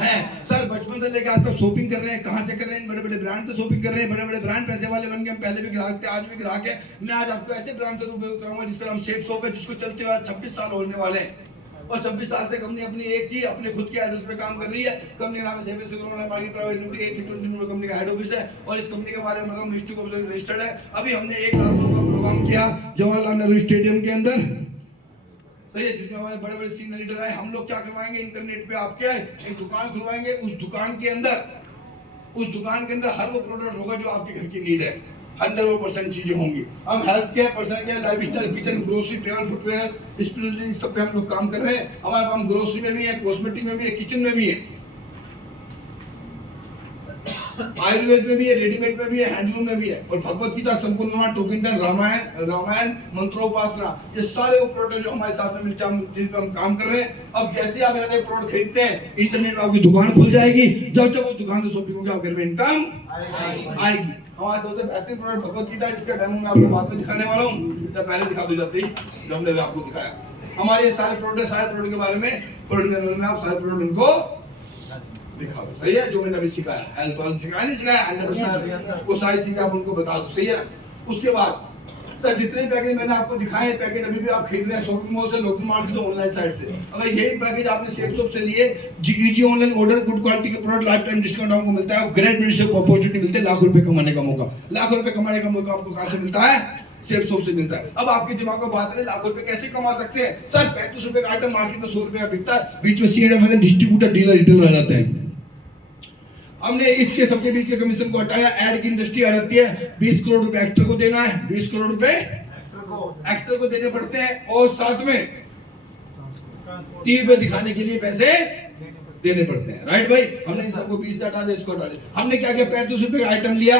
हैं। सर बचपन से लेकर आज तक शॉपिंग कर रहे हैं, कहाँ से कर रहे हैं? बड़े बड़े ब्रांड से शॉपिंग कर रहे हैं, बड़े बड़े ब्रांड पैसे वाले बन गए। हम पहले भी ग्राहक थे, आज भी ग्राहक है। मैं आज आपको ऐसे ब्रांड से उपयोग कराऊंगा जिसका नाम शेप शॉप है, जिसको चलते हुए 26 साल होने वाले हैं। और 26 साल से कंपनी अपनी एक ही अपने खुद के एड्रेस पे काम कर रही है। कंपनी का नाम है Sevis market private limited, 820 number company का हेड ऑफिस है। और इस कंपनी के बारे में बताऊं, डिस्ट्रिक्ट ऑफिसर रजिस्टर्ड है। अभी हमने 1 लाख लोगों का प्रोग्राम किया जवाहरलाल नेहरू स्टेडियम के अंदर, तो ये जिसमें हमारे बड़े बड़े सीनियर लीडर आए। हम लोग क्या करवाएंगे, इंटरनेट पे आपके एक दुकान खुलवाएंगे। उस दुकान के अंदर हर वो प्रोडक्ट होगा जो आपके घर की नीड है। 100% चीजें होंगी। हम health care, personal care, life style, kitchen, grocery, travel, footwear, spirituality, सब पे हम लोग काम कर रहे हैं। हमारे पास ग्रोसरी में भी है, कॉस्मेटिक में भी है, किचन में भी है, आयुर्वेद में भी है, रेडीमेड में भी है, हैंडलूम में भी है। और भगवत गीता, संपूर्ण टोकिंटन, रामायण मंत्रोपासना, ये सारे वो प्रोडक्ट जो हमारे साथ में मिलते हैं, जिन पर हम काम कर रहे हैं। अब जैसे आप ये प्रोडक्ट खरीदते हैं, इंटरनेट में आपकी दुकान खुल जाएगी। जब वो दुकान से शॉपिंग होगी, आपके घर में इनकम आएगी। हमारे सबसे बेहतरीन प्रोडक्ट भगवत गीता, जिसका डेमो मैं आपको बाद में दिखाने वाला हूँ, या पहले दिखा दो जाते ही जो हमने आपको दिखाया। हमारे सारे प्रोडक्ट के बारे में प्रोडक्ट में आप सारे प्रोडक्ट उनको दिखा दो, सही है। जो मैंने अभी सिखाया, हेल्थ वाला सिखाया नहीं सिखाया, 100% वो सारी चीजें आप उनको बता दो, सही है ना। उसके बाद सर जितने पैकेज मैंने आपको दिखाए, पैकेज अभी भी आप खरीद रहे हैं शॉपिंग मॉल से, लोकल मार्केट, ऑनलाइन साइट से। अगर यही पैकेज आपने सेफ शॉप से लिए, जीईजी ऑनलाइन ऑर्डर, गुड क्वालिटी के प्रोडक्ट, लाइफ टाइम डिस्काउंट आपको मिलता है, ग्रेट लीडरशिप अपॉर्चुनिटी मिलती है, लाख रुपए कमाने का मौका। लाख रुपए कमाने का मौका आपको कहां से मिलता है? सेफ शॉप से मिलता है। अब आपके दिमाग में बात है, लाख रुपए कैसे कमा सकते हैं? सर 35 रुपए का आइटम मार्केट में 100 रुपए का बिकता है, बीच में सीएडएफ डिस्ट्रीब्यूटर, डीलर, रिटेलर रह जाता है। हमने इसके सबके बीच के कमीशन को हटाया। एड की इंडस्ट्री आ जाती है, 20 करोड़ रुपए एक्टर को देना है, 20 करोड़ रुपए एक्टर को देने पड़ते हैं, और साथ में टीवी पे दिखाने के लिए पैसे देने पड़ते हैं। राइट भाई, हमने सबको 20 से हटा दिया, इसको हटा दिया। हमने क्या किया, 35 रुपए का आइटम लिया,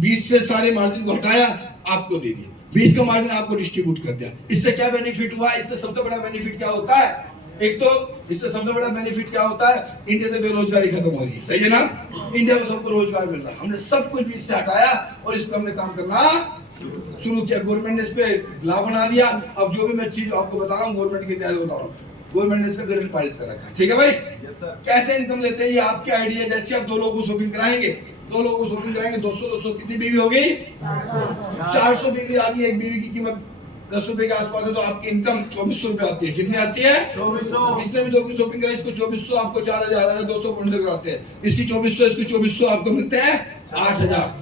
20 से सारे मार्जिन को हटाया, आपको दे दिया, 20 का मार्जिन आपको डिस्ट्रीब्यूट कर दिया। इससे क्या बेनिफिट हुआ? इससे सबसे बड़ा बेनिफिट क्या होता है? एक तो इससे सबसे बड़ा बेनिफिट क्या होता है, इंडिया में बेरोजगारी खत्म हो रही है, सही है ना। इंडिया को सबको रोजगार मिल रहा है। हमने सब कुछ बीच से हटाया और इस पर हमने काम करना शुरू किया। गवर्नमेंट ने इस पे लॉ बना दिया। अब जो भी मैं चीज आपको बता रहा हूँ, गवर्नमेंट की तैयारी बता रहा हूँ, गवर्नमेंट ने इसका गरीब पारित कर रखा है, ठीक है भाई। कैसे इनकम लेते हैं ये आपके आइडिया। जैसे आप 2 लोगों को शॉपिंग कराएंगे, 2 लोगों को शॉपिंग कराएंगे, 200 कितनी बीवी हो गई? 400 बीवी आ गई। एक बीवी की कीमत 10 रुपए के आसपास है, तो आपकी इनकम 2400 रुपए आती है। कितनी आती है? 2400। इसने भी 2 की शॉपिंग कराई, इसको 2400, आपको 4000 है, 200 पॉइंट कराते हैं। इसकी 2400, इसकी 2400, आपको मिलते हैं 8000।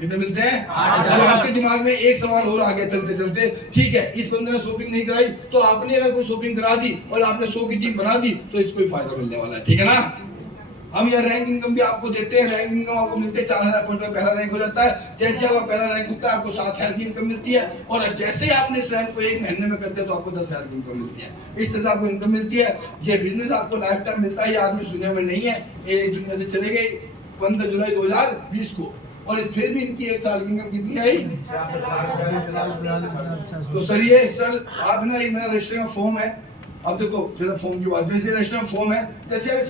कितने मिलते हैं? 8000। अब आपके दिमाग में एक सवाल और आ गया चलते चलते, ठीक है, इस बंदे ने शॉपिंग नहीं कराई, तो आपने अगर कोई शॉपिंग करा दी और आपने 100 की टीम बना दी, तो इसको ही फायदा मिलने वाला है, ठीक है ना। हम यह रैंक इनकम भी आपको देते हैं। रैंक इनकम आपको मिलते हैं 4000 पॉइंट में पहला रैंक हो जाता है। जैसे आपका पहला रैंक होता है, आपको 7000 की इनकम मिलती है, और जैसे आपने इस रैंक को 1 महीने में करते हैं, तो आपको 10000 की इनकम मिलती है। इस तरह से आपको इनकम मिलती है। ये बिजनेस आपको लाइफ टाइम मिलता है। ये आदमी दुनिया में नहीं है, ये दुनिया से चले गए 15 जुलाई 2020 को, और फिर भी इनकी 1 साल की इनकम कितनी आई? तो सर ये सर आप ना, मेरा रजिस्टर का फॉर्म है। अब देखो जरा फॉर्म की बात, जैसे रजिस्टर फॉर्म है, जैसे